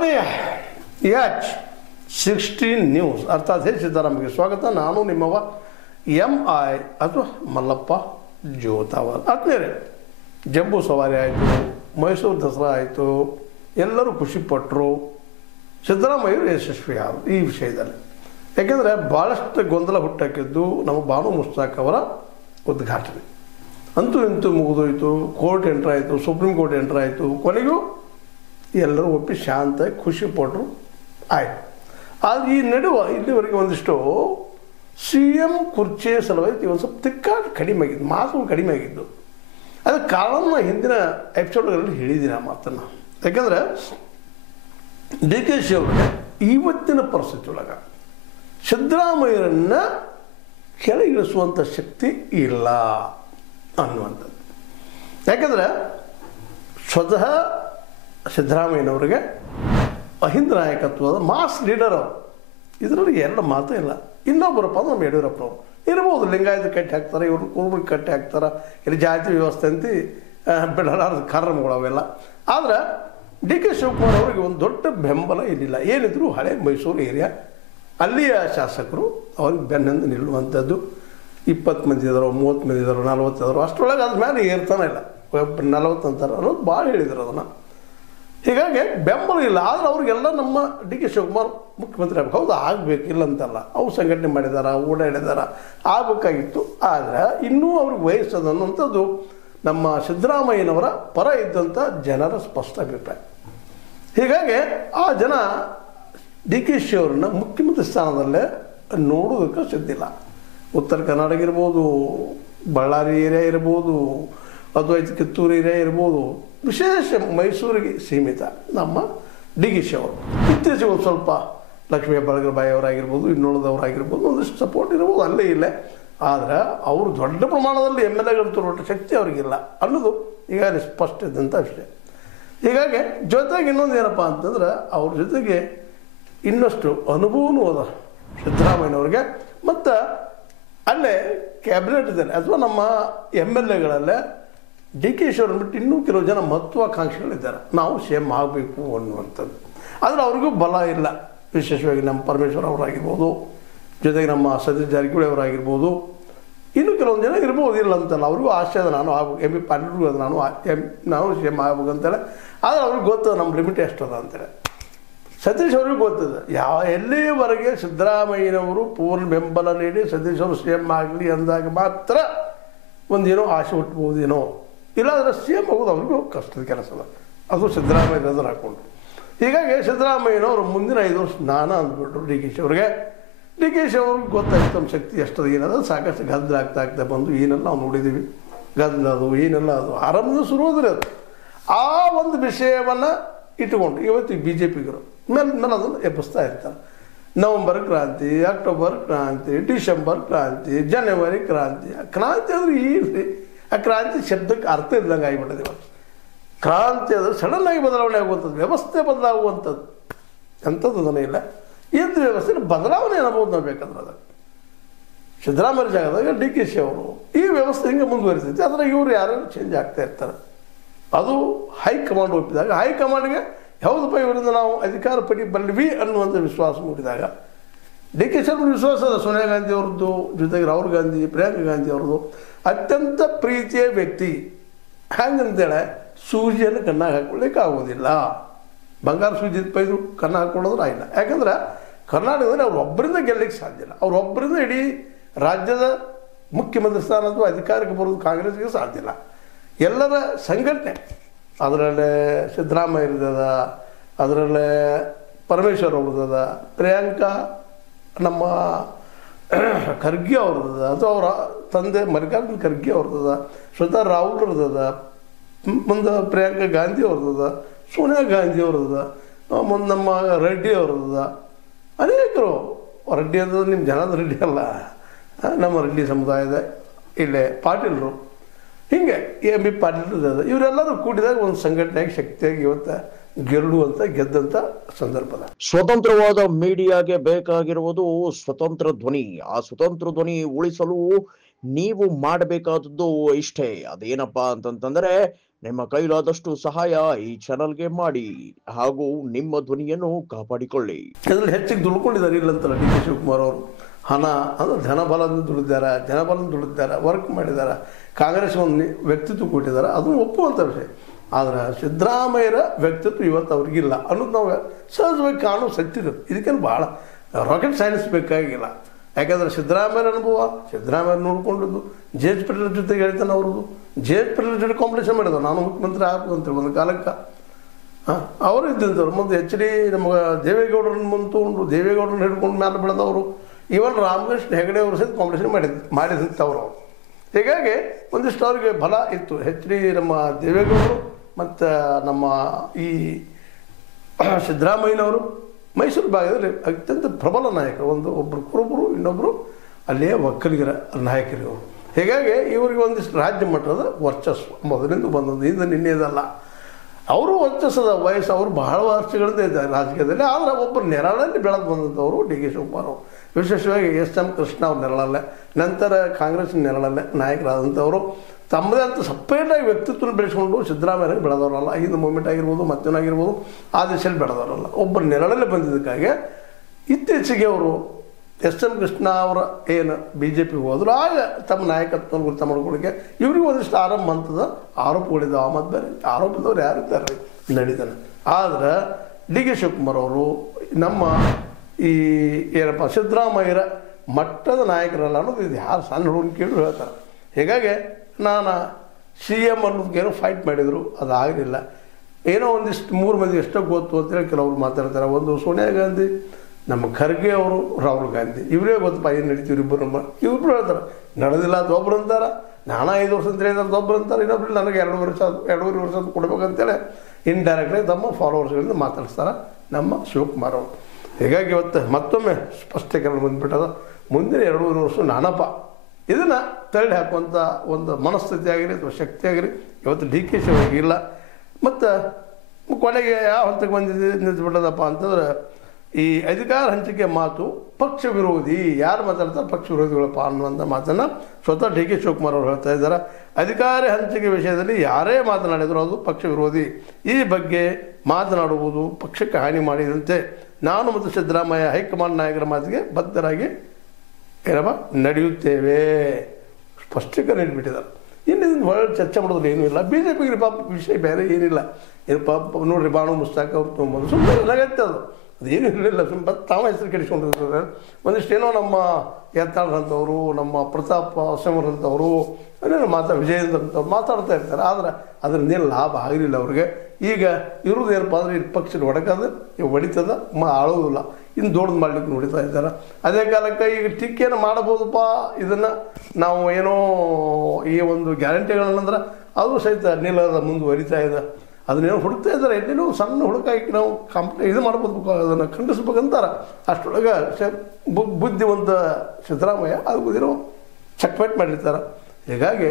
ಆತ್ಮೀಯ H16 news ಅರ್ಥಾತ್ ಹೇ ಸಿದ್ದರಾಮಯ್ಯಗೆ ಸ್ವಾಗತ. ನಾನು ನಿಮ್ಮವ MI ಅಥವಾ ಮಲ್ಲಪ್ಪ ಜೋತಾವರ್. ಆತ್ಮೀಯರೇ, ಜಂಬೂ ಸವಾರಿ ಆಯಿತು, ಮೈಸೂರು ದಸರಾ ಆಯಿತು, ಎಲ್ಲರೂ ಖುಷಿಪಟ್ಟರು. ಸಿದ್ದರಾಮಯ್ಯರು ಯಶಸ್ವಿಯಾದರು ಈ ವಿಷಯದಲ್ಲಿ. ಯಾಕೆಂದರೆ ಭಾಳಷ್ಟು ಗೊಂದಲ ಹುಟ್ಟಾಕಿದ್ದು ನಮ್ಮ ಬಾನು ಮುಸ್ತಾಕ್ ಅವರ ಉದ್ಘಾಟನೆ. ಅಂತೂ ಇಂತೂ ಮುಗಿದೋಯ್ತು, ಕೋರ್ಟ್ ಎಂಟ್ರ್ ಆಯಿತು, ಸುಪ್ರೀಂ ಕೋರ್ಟ್ ಎಂಟ್ರ್ ಆಯಿತು. ಕೊನೆಗೂ ಎಲ್ಲರೂ ಒಪ್ಪಿ ಶಾಂತ ಖುಷಿಪಟ್ಟರು ಆಯಿತು. ಆದರೆ ಈ ನಡುವೆ ಇಲ್ಲಿವರೆಗೆ ಒಂದಿಷ್ಟು CM ಕುರ್ಚಿ ಸಲುವಾಗಿ ಒಂದು ಸ್ವಲ್ಪ ತಿಕ್ಕಾಟ ಕಡಿಮೆ ಆಗಿದ್ದು, ಮಾತು ಕಡಿಮೆ ಆಗಿದ್ದು. ಅದಕ್ಕೆ ಕಾರಣ ಹಿಂದಿನ ಎಪಿಸೋಡ್ಗಳಲ್ಲಿ ಹೇಳಿದ್ದೀನಿ ಆ ಮಾತನ್ನು. ಯಾಕಂದರೆ DKC ಅವರಿಗೆ ಇವತ್ತಿನ ಪರಿಸ್ಥಿತಿ ಒಳಗೆ ಸಿದ್ದರಾಮಯ್ಯರನ್ನು ಕೆಳಗಿಳಿಸುವಂಥ ಶಕ್ತಿ ಇಲ್ಲ ಅನ್ನುವಂಥದ್ದು. ಯಾಕಂದರೆ ಸ್ವತಃ ಸಿದ್ದರಾಮಯ್ಯನವರಿಗೆ ಅಹಿಂದ ನಾಯಕತ್ವದ ಮಾಸ್ ಲೀಡರ್ ಅವರು. ಇದರಲ್ಲಿ ಎರಡು ಮಾತೇ ಇಲ್ಲ. ಇನ್ನೊಬ್ಬರಪ್ಪ ಅಂದ್ರೆ ನಮ್ಮ ಯಡಿಯೂರಪ್ಪನವರು ಇರ್ಬೋದು, ಲಿಂಗಾಯತ ಕಟ್ಟಿ ಹಾಕ್ತಾರೆ, ಇವ್ರನ್ನ ಕುರುಬರಿಗೆ ಕಟ್ಟಿ ಹಾಕ್ತಾರೆ, ಇಲ್ಲಿ ಜಾತಿ ವ್ಯವಸ್ಥೆ ಅಂತ ಬಿಡಲಾರದ ಕಾರಣಗಳು ಅವೆಲ್ಲ. ಆದರೆ DK ಶಿವಕುಮಾರ್ ಅವರಿಗೆ ಒಂದು ದೊಡ್ಡ ಬೆಂಬಲ ಇರಲಿಲ್ಲ. ಏನಿದ್ರು ಹಳೆ ಮೈಸೂರು ಏರಿಯಾ, ಅಲ್ಲಿಯ ಶಾಸಕರು ಅವ್ರಿಗೆ ಬೆನ್ನಿಂದ ನಿಲ್ಲುವಂಥದ್ದು. 20 ಮಂದಿ ಇದ್ದಾರೋ, 30 ಮಂದಿ ಇದ್ದಾರೋ, 40 ಇದ್ದಾರೋ, ಅಷ್ಟರೊಳಗೆ ಅದ್ರ ಮೇಲೆ ಏರ್ತಾನೆ ಇಲ್ಲ. 40 ಅಂತಾರೆ ಅನ್ನೋದು ಭಾಳ ಹೇಳಿದರು ಅದನ್ನು. ಹೀಗಾಗಿ ಬೆಂಬಲ ಇಲ್ಲ. ಆದರೆ ಅವ್ರಿಗೆಲ್ಲ ನಮ್ಮ DK ಶಿವಕುಮಾರ್ ಮುಖ್ಯಮಂತ್ರಿ ಆಗ್ಬೇಕು. ಹೌದು, ಆಗಬೇಕಿಲ್ಲ ಅಂತಲ್ಲ, ಅವ್ರು ಸಂಘಟನೆ ಮಾಡಿದಾರ, ಓಡಾಡಿದಾರ, ಆಗಬೇಕಾಗಿತ್ತು. ಆದರೆ ಇನ್ನೂ ಅವ್ರಿಗೆ ವಯಸ್ಸದು ಅನ್ನುವಂಥದ್ದು ನಮ್ಮ ಸಿದ್ದರಾಮಯ್ಯನವರ ಪರ ಇದ್ದಂಥ ಜನರ ಸ್ಪಷ್ಟ ಅಭಿಪ್ರಾಯ. ಹೀಗಾಗಿ ಆ ಜನ DKC ಅವ್ರನ್ನ ಮುಖ್ಯಮಂತ್ರಿ ಸ್ಥಾನದಲ್ಲೇ ನೋಡೋದಕ್ಕೆ ಸಿದ್ಧಿಲ್ಲ. ಉತ್ತರ ಕರ್ನಾಟಕ ಇರ್ಬೋದು, ಬಳ್ಳಾರಿ ಏರಿಯಾ ಇರ್ಬೋದು, ಅಥವಾ ಕಿತ್ತೂರು ಏರಿಯಾ ಇರ್ಬೋದು, ವಿಶೇಷ ಮೈಸೂರಿಗೆ ಸೀಮಿತ ನಮ್ಮ DKC ಅವರು. ಇತ್ತೀಚೆಗೆ ಒಂದು ಸ್ವಲ್ಪ ಲಕ್ಷ್ಮೀ ಹೆಬ್ಬಾಳ್ಕರ್ ಅವರಾಗಿರ್ಬೋದು, ಇನ್ನುಳಿದವರಾಗಿರ್ಬೋದು, ಒಂದಿಷ್ಟು ಸಪೋರ್ಟ್ ಇರ್ಬೋದು ಅಲ್ಲೇ ಇಲ್ಲೇ. ಆದರೆ ಅವರು ದೊಡ್ಡ ಪ್ರಮಾಣದಲ್ಲಿ MLAಗಳು ತರುವಂಥ ಶಕ್ತಿ ಅವ್ರಿಗಿಲ್ಲ ಅನ್ನೋದು ಈಗ ಸ್ಪಷ್ಟ ಇದ್ದಂಥ ವಿಷಯ. ಹೀಗಾಗಿ ಜೊತೆಗೆ ಇನ್ನೊಂದು ಏನಪ್ಪ ಅಂತಂದ್ರೆ, ಅವ್ರ ಜೊತೆಗೆ ಇನ್ನಷ್ಟು ಅನುಭವನೂ ಅದ ಸಿದ್ದರಾಮಯ್ಯನವ್ರಿಗೆ. ಮತ್ತು ಅಲ್ಲೇ ಕ್ಯಾಬಿನೆಟ್ದಲ್ಲಿ ಅಥವಾ ನಮ್ಮ MLAಗಳಲ್ಲೇ DKC ಅವ್ರನ್ನ ಬಿಟ್ಟು ಇನ್ನೂ ಕೆಲವು ಜನ ಮಹತ್ವಾಕಾಂಕ್ಷಿಗಳಿದ್ದಾರೆ, ನಾವು CM ಆಗಬೇಕು ಅನ್ನುವಂಥದ್ದು. ಆದರೆ ಅವ್ರಿಗೂ ಬಲ ಇಲ್ಲ. ವಿಶೇಷವಾಗಿ ನಮ್ಮ ಪರಮೇಶ್ವರ್ ಅವರಾಗಿರ್ಬೋದು, ಜೊತೆಗೆ ನಮ್ಮ ಸತೀಶ್ ಜಾರಕಿಹೊಳಿ ಅವರಾಗಿರ್ಬೋದು, ಇನ್ನೂ ಕೆಲವೊಂದು ಜನ ಇರ್ಬೋದು, ಇಲ್ಲ ಅಂತಲ್ಲ. ಅವ್ರಿಗೂ ಆಸೆ ಅದ, ನಾನು ಆಗ್ಬೇಕು. MB ಪಾಟೀಲ್ರಿಗೂ ಅದು, ನಾನು CM ಆಗ್ಬೇಕು ಅಂತೇಳಿ. ಆದರೆ ಅವ್ರಿಗೆ ಗೊತ್ತದ ನಮ್ಮ ಲಿಮಿಟ್ ಎಷ್ಟದ ಅಂತೇಳಿ. ಸತೀಶ್ ಅವ್ರಿಗೂ ಗೊತ್ತದೆ. ಎಲ್ಲಿವರೆಗೆ ಸಿದ್ದರಾಮಯ್ಯನವರು ಪೂರ್ಣ ಬೆಂಬಲ ನೀಡಿ ಸತೀಶ್ ಅವರು CM ಆಗಲಿ ಅಂದಾಗ ಮಾತ್ರ ಒಂದೇನೋ ಆಸೆ ಹುಟ್ಟಬಹುದೇನೋ. ಇಲ್ಲಾಂದರೆ CM ಆಗೋದು ಅವ್ರಿಗೂ ಕಷ್ಟದ ಕೆಲಸದ. ಅದು ಸಿದ್ದರಾಮಯ್ಯ ಎದುರು ಹಾಕ್ಕೊಂಡು. ಹೀಗಾಗಿ ಸಿದ್ದರಾಮಯ್ಯನವರು ಮುಂದಿನ 5 ವರ್ಷ ನಾನಾ ಅಂದ್ಬಿಟ್ರು DKC ಅವ್ರಿಗೆ. DKC ಅವ್ರಿಗೆ ಗೊತ್ತಾಯ್ತು ನಮ್ಮ ಶಕ್ತಿ ಎಷ್ಟದ ಏನದ. ಸಾಕಷ್ಟು ಗದ್ದಲ ಆಗ್ತಾ ಬಂದು ಏನೆಲ್ಲ ನಾವು ನೋಡಿದ್ದೀವಿ. ಗದ್ದಲ ಅದು ಏನೆಲ್ಲ ಅದು ಆರಂಭದ ಶುರುವಾದ್ರೆ ಅದು ಆ ಒಂದು ವಿಷಯವನ್ನು ಇಟ್ಟುಕೊಂಡು ಇವತ್ತು BJPಗರು ಮೇಲೆ ಅದನ್ನು ಎಬ್ಬಿಸ್ತಾ ಇರ್ತಾರೆ. ನವಂಬರ್ ಕ್ರಾಂತಿ, ಅಕ್ಟೋಬರ್ ಕ್ರಾಂತಿ, ಡಿಸೆಂಬರ್ ಕ್ರಾಂತಿ, ಜನವರಿ ಕ್ರಾಂತಿ. ಕ್ರಾಂತಿ ಅಂದರೆ ಏನು? ಆ ಕ್ರಾಂತಿ ಶಬ್ದಕ್ಕೆ ಅರ್ಥ ಇದ್ದಂಗೆ ಆಗಿಬಿಟ್ಟದೆ. ಇವತ್ತು ಕ್ರಾಂತಿ ಅಂದರೆ ಸಡನ್ನಾಗಿ ಬದಲಾವಣೆ ಆಗುವಂಥದ್ದು, ವ್ಯವಸ್ಥೆ ಬದಲಾಗುವಂಥದ್ದು. ಅಂಥದ್ದು ಅದನ್ನೇ ಇಲ್ಲ. ಏನು ವ್ಯವಸ್ಥೆ ಬದಲಾವಣೆ ಅನ್ಬೋದು ನಾವು ಬೇಕಾದ್ರೆ. ಅದಕ್ಕೆ ಸಿದ್ದರಾಮಯ್ಯ ಜಾಗದಾಗ DKC ಅವರು ಈ ವ್ಯವಸ್ಥೆ ಹಿಂಗೆ ಮುಂದುವರಿತೈತಿ. ಆದರೆ ಇವರು ಯಾರು ಚೇಂಜ್ ಆಗ್ತಾ ಇರ್ತಾರೆ. ಅದು ಹೈಕಮಾಂಡ್ ಒಪ್ಪಿದಾಗ, ಹೈಕಮಾಂಡ್ಗೆ ಯಾವುದಪ್ಪ ಇವರಿಂದ ನಾವು ಅಧಿಕಾರ ಪಟ್ಟಿ ಬರಲಿವಿ ಅನ್ನುವಂಥ ವಿಶ್ವಾಸ ಮೂಡಿದಾಗ DKC ಅವ್ರ ವಿಶ್ವಾಸ ಅದ. ಸೋನಿಯಾ ಗಾಂಧಿ ಅವ್ರದ್ದು, ಜೊತೆಗೆ ರಾಹುಲ್ ಗಾಂಧಿ, ಪ್ರಿಯಾಂಕಾ ಗಾಂಧಿ ಅವ್ರದ್ದು ಅತ್ಯಂತ ಪ್ರೀತಿಯ ವ್ಯಕ್ತಿ. ಹಂಗಂತೇಳಿ ಸೂಜಿಯನ್ನು ಕಣ್ಣಾಗಿ ಹಾಕೊಳ್ಳಿಕ್ಕೆ ಆಗೋದಿಲ್ಲ. ಬಂಗಾರ ಸೂಜಿ ಪೈದು ಕಣ್ಣು ಹಾಕ್ಕೊಳ್ಳೋದ್ರೆ ಆಗಿಲ್ಲ. ಯಾಕಂದ್ರೆ ಕರ್ನಾಟಕದಲ್ಲಿ ಅವ್ರೊಬ್ಬರಿಂದ ಗೆಲ್ಲಲಿಕ್ಕೆ ಸಾಧ್ಯ ಇಲ್ಲ. ಅವರೊಬ್ಬರಿಂದ ಇಡೀ ರಾಜ್ಯದ ಮುಖ್ಯಮಂತ್ರಿ ಸ್ಥಾನ ಅಥವಾ ಅಧಿಕಾರಕ್ಕೆ ಬರೋದು ಕಾಂಗ್ರೆಸ್ಗೆ ಸಾಧ್ಯ ಇಲ್ಲ. ಎಲ್ಲರ ಸಂಘಟನೆ, ಅದರಲ್ಲೇ ಸಿದ್ದರಾಮಯ್ಯ ಇರ್ತದ, ಅದರಲ್ಲೇ ಪರಮೇಶ್ವರ್ ಅವ್ರದ್ದದ, ಪ್ರಿಯಾಂಕಾ ನಮ್ಮ ಖರ್ಗೆ ಅವ್ರದ್ದದ, ಅಥವಾ ಅವರ ತಂದೆ ಮಲ್ಲಿಕಾರ್ಜುನ ಖರ್ಗೆ ಅವ್ರದ್ದದ, ಸ್ವತಃ ರಾಹುಲ್ ಅವ್ರದ್ದದ, ಮುಂದೆ ಪ್ರಿಯಾಂಕಾ ಗಾಂಧಿ ಅವ್ರದ್ದದ, ಸೋನಿಯಾ ಗಾಂಧಿ ಅವ್ರದ್ದದ, ಮುಂದೆ ನಮ್ಮ ರೆಡ್ಡಿ ಅವ್ರದ್ದದ, ಅನೇಕರು. ರೆಡ್ಡಿ ಅಂದ್ರೆ ನಿಮ್ಮ ಜನದ ರೆಡ್ಡಿ ಅಲ್ಲ, ನಮ್ಮ ರೆಡ್ಡಿ ಸಮುದಾಯದ ಇಲ್ಲೇ ಪಾಟೀಲರು. ಹೀಗೆ MB ಪಾಟೀಲ್ ಇರ್ತದೆ. ಇವರೆಲ್ಲರೂ ಕೂಡಿದಾಗ ಒಂದು ಸಂಘಟನೆಯಾಗಿ ಶಕ್ತಿಯಾಗಿ ಇವತ್ತು ಗೆದ್ದಂಥ ಸಂದರ್ಭದ. ಸ್ವತಂತ್ರವಾದ ಮೀಡಿಯಾಗೆ ಬೇಕಾಗಿರುವುದು ಸ್ವತಂತ್ರ ಧ್ವನಿ. ಆ ಸ್ವತಂತ್ರ ಧ್ವನಿ ಉಳಿಸಲು ನೀವು ಮಾಡಬೇಕಾದದ್ದು ಇಷ್ಟೇ. ಅದೇನಪ್ಪಾ ಅಂತಂತಂದ್ರೆ ನಿಮ್ಮ ಕೈಲಾದಷ್ಟು ಸಹಾಯ ಈ ಚಾನಲ್ಗೆ ಮಾಡಿ ಹಾಗೂ ನಿಮ್ಮ ಧ್ವನಿಯನ್ನು ಕಾಪಾಡಿಕೊಳ್ಳಿ. ಅದರಲ್ಲಿ ಹೆಚ್ಚಿಗೆ ದುಡ್ಕೊಂಡಿದ್ದಾರೆ ಇಲ್ಲಂತಲ್ಲ ಡಿ ಕೆ ಶಿವಕುಮಾರ್ ಅವರು. ಹಣ ಅಂದರೆ ಜನಬಲದಿಂದ ದುಡಿದ್ದಾರೆ, ವರ್ಕ್ ಮಾಡಿದ್ದಾರೆ, ಕಾಂಗ್ರೆಸ್ ಒಂದು ವ್ಯಕ್ತಿತ್ವ ಕೊಟ್ಟಿದ್ದಾರೆ, ಅದನ್ನು ಒಪ್ಪುವಂಥ ವಿಷಯ. ಆದರೆ ಸಿದ್ದರಾಮಯ್ಯರ ವ್ಯಕ್ತಿತ್ವ ಇವತ್ತು ಅವ್ರಿಗಿಲ್ಲ ಅನ್ನೋದು ನಾವು ಸಹಜವಾಗಿ ಕಾಣೋ ಸತ್ತಿರೋದು. ಇದಕ್ಕೇನು ಭಾಳ ರಾಕೆಟ್ ಸೈನ್ಸ್ ಬೇಕಾಗಿಲ್ಲ. ಯಾಕಂದರೆ ಸಿದ್ದರಾಮಯ್ಯರ ಅನುಭವ, ಸಿದ್ದರಾಮಯ್ಯ ನೋಡ್ಕೊಂಡಿದ್ದು, ಜೆ ಎಚ್ ಪಟೇಲ್ ಜೊತೆಗೆ ಹೇಳ್ತಾನೆ ಅವ್ರದ್ದು. ಜೆ ಎಚ್ ಪಟೇಲ್ ಜೊತೆ ಕಾಂಪಿಟೇಷನ್ ಮಾಡಿದ್ರು, ನಾನು ಮುಖ್ಯಮಂತ್ರಿ ಆಗ್ಬೋದು ಅಂತೇಳಿ ಒಂದು ಕಾಲಕ್ಕೆ. ಅವರು ಇದ್ದಂಥವ್ರು ಮುಂದೆ ಎಚ್ ಡಿ ನಮಗೆ ದೇವೇಗೌಡರನ್ನ ಮುಂದೆ ತೊಗೊಂಡು ದೇವೇಗೌಡರನ್ನ ಹಿಡ್ಕೊಂಡು ಮೇಲೆ ಬೆಳೆದವರು. ಇವನ್ ರಾಮಕೃಷ್ಣ ಹೆಗಡೆ ಅವರು ಸಹಿತ ಕಾಂಪಿಟೇಷನ್ ಮಾಡಿದಂಥವ್ರು ಅವರು. ಹೀಗಾಗಿ ಒಂದಿಷ್ಟು ಅವ್ರಿಗೆ ಬಲ ಇತ್ತು. ಎಚ್ ಡಿ ನಮ್ಮ ದೇವೇಗೌಡರು ಮತ್ತು ನಮ್ಮ ಈ ಸಿದ್ದರಾಮಯ್ಯನವರು ಮೈಸೂರು ಭಾಗದಲ್ಲಿ ಅತ್ಯಂತ ಪ್ರಬಲ ನಾಯಕರು. ಒಬ್ಬರು ಕುರುಬರು, ಇನ್ನೊಬ್ಬರು ಅಲ್ಲಿಯೇ ಒಕ್ಕಲಿಗರ ನಾಯಕರು ಇವರು. ಹೀಗಾಗಿ ಇವರಿಗೆ ಒಂದಿಷ್ಟು ರಾಜ್ಯ ಮಟ್ಟದ ವರ್ಚಸ್ಸು ಮೊದಲಿಂದ ಬಂದದ್ದು, ಇದು ನಿನ್ನೆದಲ್ಲ. ಅವರು ವರ್ಚಸ್ಸದ ವಯಸ್ಸು, ಅವರು ಬಹಳ ವರ್ಷಗಳಿಂದ ಇದ್ದಾರೆ ರಾಜಕೀಯದಲ್ಲಿ. ಆದರೆ ಒಬ್ಬರು ನೆರಳಲ್ಲಿ ಬೆಳೆದು ಬಂದಂಥವರು ಡಿ ಕೆ ಶಿವಕುಮಾರ್ ಅವರು. ವಿಶೇಷವಾಗಿ ಎಸ್ ಎಂ ಕೃಷ್ಣ ಅವ್ರ ನೆರಳಲ್ಲೇ, ನಂತರ ಕಾಂಗ್ರೆಸ್ ನೆರಳಲ್ಲೇ ನಾಯಕರಾದಂಥವರು. ತಮ್ಮದೇ ಅಂತ ಸಪ್ರೇಟಾಗಿ ವ್ಯಕ್ತಿತ್ವನ ಬೆಳೆಸ್ಕೊಂಡು ಸಿದ್ದರಾಮಯ್ಯನಿಗೆ ಬೆಳೆದವರಲ್ಲ. ಹಿಂದೆ ಮೂಮೆಂಟ್ ಆಗಿರ್ಬೋದು, ಮತ್ತೇನಾಗಿರ್ಬೋದು, ಆ ದಿಶೆಯಲ್ಲಿ ಬೆಳೆದವರಲ್ಲ. ಒಬ್ಬರು ನೆರಳಲ್ಲೇ ಬಂದಿದ್ದಕ್ಕಾಗಿ ಇತ್ತೀಚೆಗೆ ಅವರು ಎಸ್ ಎಂ ಕೃಷ್ಣ ಅವರ ಏನು BJP ಹೋದ್ರು, ಆಗ ತಮ್ಮ ನಾಯಕತ್ವವನ್ನು ಗುರುತ ಮಾಡ್ಕೊಳ್ಳಿಕ್ಕೆ ಇವ್ರಿಗೆ ಒಂದಿಷ್ಟು ಹಂತದ ಆರೋಪಗಳಿದ್ದಾವೆ. ಮತ್ತು ಬೇರೆ ಆರೋಪದವ್ರು ಯಾರು ಇದ್ದಾರೆ ನಡೀತಾನೆ. ಆದರೆ ಡಿ ಕೆ ಶಿವಕುಮಾರ್ ಅವರು ನಮ್ಮ ಈ ಏನಪ್ಪ ಸಿದ್ದರಾಮಯ್ಯರ ಮಟ್ಟದ ನಾಯಕರಲ್ಲ ಅನ್ನೋದು ಇದು ಯಾರು ಸಣ್ಣ ಹುಡುಗನ ಕೇಳಿ ಹೇಳ್ತಾರೆ. ಹೀಗಾಗಿ ನಾನು CM ಅನ್ನೋದಕ್ಕೇನೋ ಫೈಟ್ ಮಾಡಿದರು, ಅದು ಆಗಲಿಲ್ಲ. ಏನೋ ಒಂದಿಷ್ಟು 3 ಮಂದಿ ಎಷ್ಟೋ ಗೊತ್ತು ಅಂತೇಳಿ ಕೆಲವರು ಮಾತಾಡ್ತಾರೆ. ಒಂದು ಸೋನಿಯಾ ಗಾಂಧಿ, ನಮ್ಮ ಖರ್ಗೆ ಅವರು, ರಾಹುಲ್ ಗಾಂಧಿ, ಇವರೇ ಗೊತ್ತಪ್ಪ ಏನು ನಡೀತೀವಿ ಇಬ್ಬರು ಇಬ್ಬರು ಹೇಳ್ತಾರೆ. ನಡೆದಿಲ್ಲ ಅದು ಒಬ್ರು ಅಂತಾರೆ, ನಾನು 5 ವರ್ಷ ಅಂತ ಹೇಳಿದ್ರೆ ಒಬ್ರು ಅಂತಾರೆ, ಇನ್ನೊಬ್ರು ನನಗೆ 2.5 ವರ್ಷ ಅಂತ ಕೊಡ್ಬೇಕಂತೇಳಿ ಇಂಡೈರೆಕ್ಟಾಗಿ ತಮ್ಮ ಫಾಲೋವರ್ಸ್ಗಳಿಂದ ಮಾತಾಡ್ತಾರೆ ನಮ್ಮ ಶಿವಕುಮಾರ್ ಅವರು. ಹೀಗಾಗಿ ಇವತ್ತು ಮತ್ತೊಮ್ಮೆ ಸ್ಪಷ್ಟೀಕರಣ ಬಂದುಬಿಟ್ಟದ. ಮುಂದಿನ 2.5 ವರ್ಷ ನಾನಪ್ಪ ಇದನ್ನು ತಳ್ಳಿ ಹಾಕುವಂಥ ಒಂದು ಮನಸ್ಥಿತಿ ಆಗಿರಿ ಅಥವಾ ಶಕ್ತಿ ಆಗಿರಿ ಇವತ್ತು ಡಿ ಕೆ ಶಿ ಇಲ್ಲ. ಮತ್ತು ಕೊನೆಗೆ ಯಾವ ಹಂತಕ್ಕೆ ನಿಂತುಬಿಟ್ಟದಪ್ಪ ಅಂತಂದ್ರೆ, ಈ ಅಧಿಕಾರ ಹಂಚಿಕೆ ಮಾತು ಪಕ್ಷ ವಿರೋಧಿ, ಯಾರು ಮಾತಾಡ್ತಾರೆ ಪಕ್ಷ ವಿರೋಧಿಗಳಪ್ಪ ಅನ್ನುವಂಥ ಮಾತನ್ನು ಸ್ವತಃ ಡಿ ಕೆ ಶಿವಕುಮಾರ್ ಅವರು ಹೇಳ್ತಾ ಇದ್ದಾರೆ. ಅಧಿಕಾರ ಹಂಚಿಕೆ ವಿಷಯದಲ್ಲಿ ಯಾರೇ ಮಾತನಾಡಿದರೂ ಅದು ಪಕ್ಷ ವಿರೋಧಿ. ಈ ಬಗ್ಗೆ ಮಾತನಾಡುವುದು ಪಕ್ಷಕ್ಕೆ ಹಾನಿ ಮಾಡಿದಂತೆ. ನಾನು ಮತ್ತು ಸಿದ್ದರಾಮಯ್ಯ ಹೈಕಮಾಂಡ್ ನಾಯಕರ ಮಾತಿಗೆ ಬದ್ಧರಾಗಿ ಏನಪ್ಪ ನಡೆಯುತ್ತೇವೆ ಸ್ಪಷ್ಟೀಕರಣ ನೀಡಿಬಿಟ್ಟಿದ್ದಾರೆ. ಇನ್ನು ಇದನ್ನು ಒಳ್ಳೆ ಚರ್ಚೆ ಮಾಡೋದು ಏನೂ ಇಲ್ಲ. BJPಗೆ ಪಾಪ ವಿಷಯ ಬೇರೆ ಏನಿಲ್ಲ. ಏನು ಪಾಪ ನೋಡ್ರಿ, ಬಾನು ಮುಸ್ತಾಕ್ ಅವ್ರು ತೊಗೊಂಬಂದು ಸುಮ್ಮನೆ ನಗತ್ತೆ ಅದೇನು ಇರಲಿಲ್ಲ. ಸುಮ್ಮನೆ ತಾವ ಹೆಸರು ಕೆಡಿಸ್ಕೊಂಡಿರ್ತಾರೆ. ಒಂದಿಷ್ಟೇನೋ ನಮ್ಮ ಯತ್ನಾಳ್ ನಮ್ಮ ಪ್ರತಾಪ್ ಅಸಮರಂಥವರು, ವಿಜಯೇಂದ್ರ ಅಂತವ್ರು ಮಾತಾಡ್ತಾ ಇರ್ತಾರೆ. ಆದರೆ ಅದರಿಂದೇನು ಲಾಭ ಆಗಲಿಲ್ಲ ಅವ್ರಿಗೆ. ಈಗ ಇರೋದು ಏನಪ್ಪ ಅಂದರೆ ಇದು ಪಕ್ಷದ ಹೊಡಕದ ಹೊಡಿತದ, ಆಳೋದಿಲ್ಲ. ಇನ್ನು ದೊಡ್ಡದು ಮಾಡ್ಲಿಕ್ಕೆ ನೋಡಿತಾ ಇದ್ದಾರೆ. ಅದೇ ಕಾಲಕ್ಕೆ ಈಗ ಟೀಕೆಯನ್ನು ಮಾಡಬಹುದಪ್ಪ, ಇದನ್ನು ನಾವು ಏನೋ ಈ ಒಂದು ಗ್ಯಾರಂಟಿಗಳನ್ನಂದ್ರೆ ಅದು ಸಹಿತ ನಿಲ್ಲದ ಮುಂದುವರಿತಾ ಇದೆ. ಅದನ್ನೇನೋ ಹುಡುಕ್ತಾ ಇದ್ದಾರೆ. ಎಲ್ಲೇನೋ ಸಣ್ಣ ಹುಡುಕಾಗಿ ನಾವು ಇದು ಮಾಡ್ಬೋದು, ಅದನ್ನು ಖಂಡಿಸ್ಬೇಕಂತಾರೆ. ಅಷ್ಟರೊಳಗೆ ಬುದ್ಧಿವಂತ ಸಿದ್ದರಾಮಯ್ಯ ಅದು ಚೆಕ್ಮೇಟ್ ಮಾಡಿರ್ತಾರೆ. ಹೀಗಾಗಿ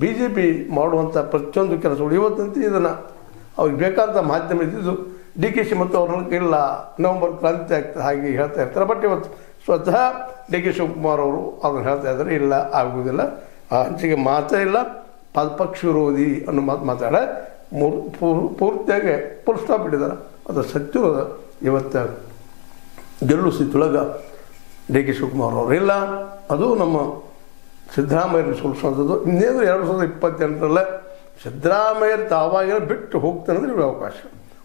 BJP ಮಾಡುವಂಥ ಪ್ರತಿಯೊಂದು ಕೆಲಸಗಳು ಇವತ್ತಂತೂ ಇದನ್ನು ಅವ್ರಿಗೆ ಬೇಕಾದಂಥ ಮಾಧ್ಯಮ ಇದ್ದಿದ್ದು ಡಿ ಕೆ ಶಿ ಮತ್ತು ಅವ್ರನ್ನ ಇಲ್ಲ ನವಂಬರ್ ಕ್ರಾಂತಿ ಆಗ್ತದೆ ಹಾಗೆ ಹೇಳ್ತಾ ಇರ್ತಾರೆ. ಬಟ್ ಇವತ್ತು ಸ್ವತಃ ಡಿ ಕೆ ಶಿವಕುಮಾರ್ ಅವರು ಅದನ್ನು ಹೇಳ್ತಾ ಇದ್ದಾರೆ, ಇಲ್ಲ ಆಗುವುದಿಲ್ಲ, ಆ ಹಂಚಿಕೆ ಮಾತೇ ಇಲ್ಲ, ಪಕ್ಷ ವಿರೋಧಿ ಅನ್ನೋ ಮಾತಾಡ ಪೂರ್ತಿಯಾಗಿ ಫುಲ್ ಸ್ಟಾಪ್ ಇಟ್ಟಿದ್ದಾರೆ. ಅದು ಸತ್ಯದ ಇವತ್ತು ಗೆಲ್ಲು ಸ್ಥಿತಿಯೊಳಗೆ ಡಿ ಕೆ ಶಿವಕುಮಾರ್ ಅವರು ಇಲ್ಲ. ಅದು ನಮ್ಮ ಸಿದ್ದರಾಮಯ್ಯನ ಸೋಲಿಸುವಂಥದ್ದು. ಇನ್ನೇನು 2028 ಸಿದ್ದರಾಮಯ್ಯರು ತಾವಾಗಿರೋ ಬಿಟ್ಟು ಹೋಗ್ತಾನೆ ಅಂದ್ರೆ ಇವ್ರಿಗೆ ಅವಕಾಶ,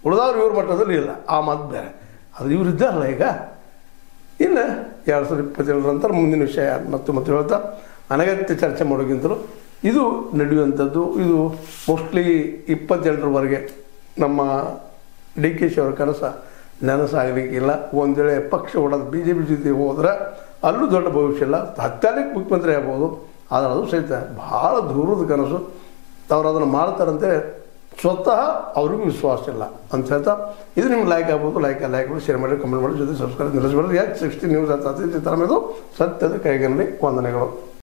ಉಳಿದವ್ರು ಇವ್ರ ಮಟ್ಟದಲ್ಲಿ ಇಲ್ಲ. ಆ ಮಾತು ಬೇರೆ. ಅದು ಇವ್ರು ಇದ್ದಾರಲ್ಲ ಈಗ. ಇನ್ನು 2027 ನಂತರ ಮುಂದಿನ ವಿಷಯ ಮತ್ತೆ ಹೇಳ್ತಾ ಅನಗತ್ಯ ಚರ್ಚೆ ಮಾಡೋಕ್ಕಿಂತಲೂ ಇದು ನಡೆಯುವಂಥದ್ದು. ಇದು ಮೋಸ್ಟ್ಲಿ 28ರವರೆಗೆ ನಮ್ಮ ಡಿ ಕೆ ಶಿ ಅವರ ನನಸಾಗಲಿಕ್ಕಿಲ್ಲ. ಒಂದು ವೇಳೆ ಪಕ್ಷ ಹೊಡೆದು BJP ಜೊತೆ ಹೋದ್ರೆ ಅಲ್ಲೂ ದೊಡ್ಡ ಭವಿಷ್ಯ ಇಲ್ಲ. ತಾತ್ಕಾಲಿಕ ಮುಖ್ಯಮಂತ್ರಿ ಆಗ್ಬೋದು, ಆದರೆ ಅದು ಸಹಿತ ಭಾಳ ದೂರದ ಕನಸು. ಅವ್ರು ಅದನ್ನು ಮಾಡ್ತಾರಂತೆ ಸ್ವತಃ ಅವ್ರಿಗೂ ವಿಶ್ವಾಸ ಇಲ್ಲ ಅಂತ ಹೇಳ್ತಾ, ಇದು ನಿಮ್ಗೆ ಲೈಕ್ ಆಗ್ಬೋದು. ಲೈಕ್ ಮಾಡಿ, ಶೇರ್ ಮಾಡಿ, ಕಮೆಂಟ್ ಮಾಡಿ, ಜೊತೆ ಸಬ್ಸ್ಕ್ರೈಬ್ ನಿಲ್ಲಿಸಬೇಡ್ರಿ. H60 ನ್ಯೂಸ್ ಅಂತ ಸಿದ್ದರಾಮಯ್ಯದು ಸತ್ಯದ ಕೈಗನ್ನಡಿ ವಂದನೆಗಳು.